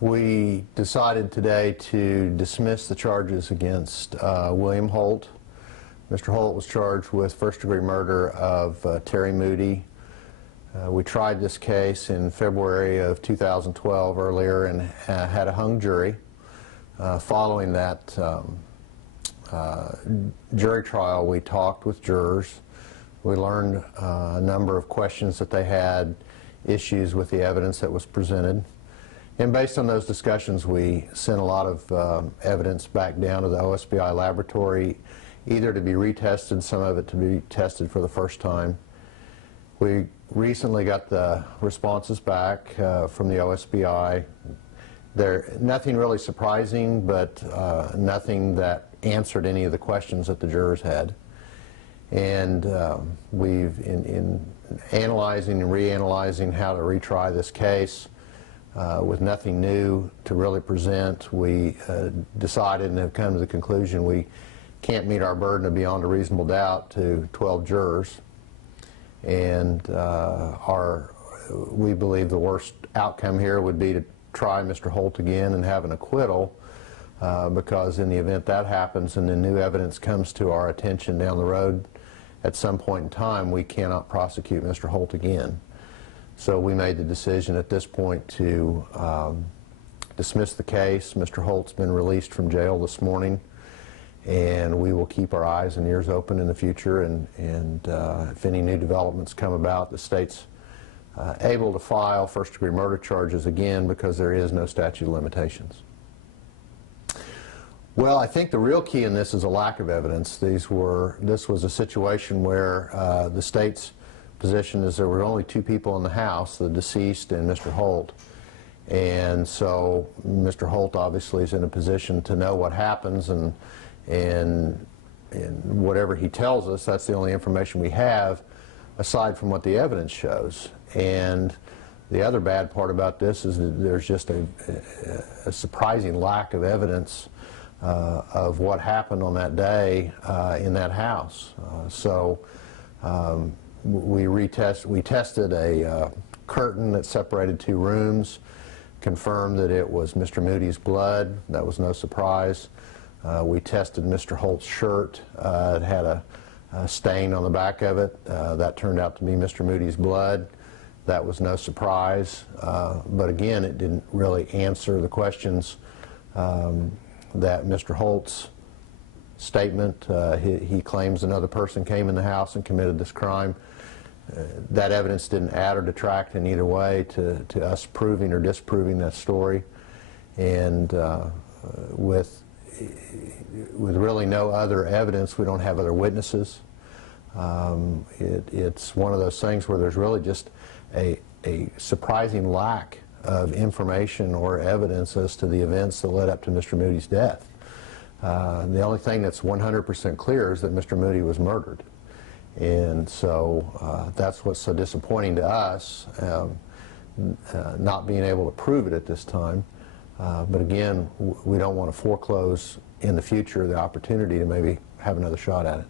We decided today to dismiss the charges against William Holt. Mr. Holt was charged with first-degree murder of Terry Moody. We tried this case in February of 2012 earlier and had a hung jury. Following that jury trial, we talked with jurors. We learned a number of questions that they had, issues with the evidence that was presented. And based on those discussions, we sent a lot of evidence back down to the OSBI laboratory, either to be retested, some of it to be tested for the first time. We recently got the responses back from the OSBI. Nothing really surprising, but nothing that answered any of the questions that the jurors had. And we've, in analyzing and reanalyzing how to retry this case, with nothing new to really present, we decided and have come to the conclusion we can't meet our burden of beyond a reasonable doubt to 12 jurors. And we believe the worst outcome here would be to try Mr. Holt again and have an acquittal, because in the event that happens and the new evidence comes to our attention down the road, at some point in time we cannot prosecute Mr. Holt again. So we made the decision at this point to dismiss the case. Mr. Holt's been released from jail this morning, and we will keep our eyes and ears open in the future, and if any new developments come about, the state's able to file first-degree murder charges again, because there is no statute of limitations. Well, I think the real key in this is a lack of evidence. This was a situation where the state's position is there were only two people in the house, the deceased and Mr. Holt. And so Mr. Holt obviously is in a position to know what happens, and whatever he tells us, that's the only information we have aside from what the evidence shows. And the other bad part about this is that there's just a surprising lack of evidence of what happened on that day in that house. We tested a curtain that separated two rooms, confirmed that it was Mr. Moody's blood. That was no surprise. We tested Mr. Holt's shirt. It had a stain on the back of it. That turned out to be Mr. Moody's blood. That was no surprise. But again, it didn't really answer the questions that Mr. Holt's statement. He claims another person came in the house and committed this crime. That evidence didn't add or detract in either way to us proving or disproving that story. And with really no other evidence, we don't have other witnesses. It's one of those things where there's really just a surprising lack of information or evidence as to the events that led up to Mr. Moody's death. The only thing that's 100% clear is that Mr. Moody was murdered. And so that's what's so disappointing to us, not being able to prove it at this time. But again, we don't want to foreclose in the future the opportunity to maybe have another shot at it.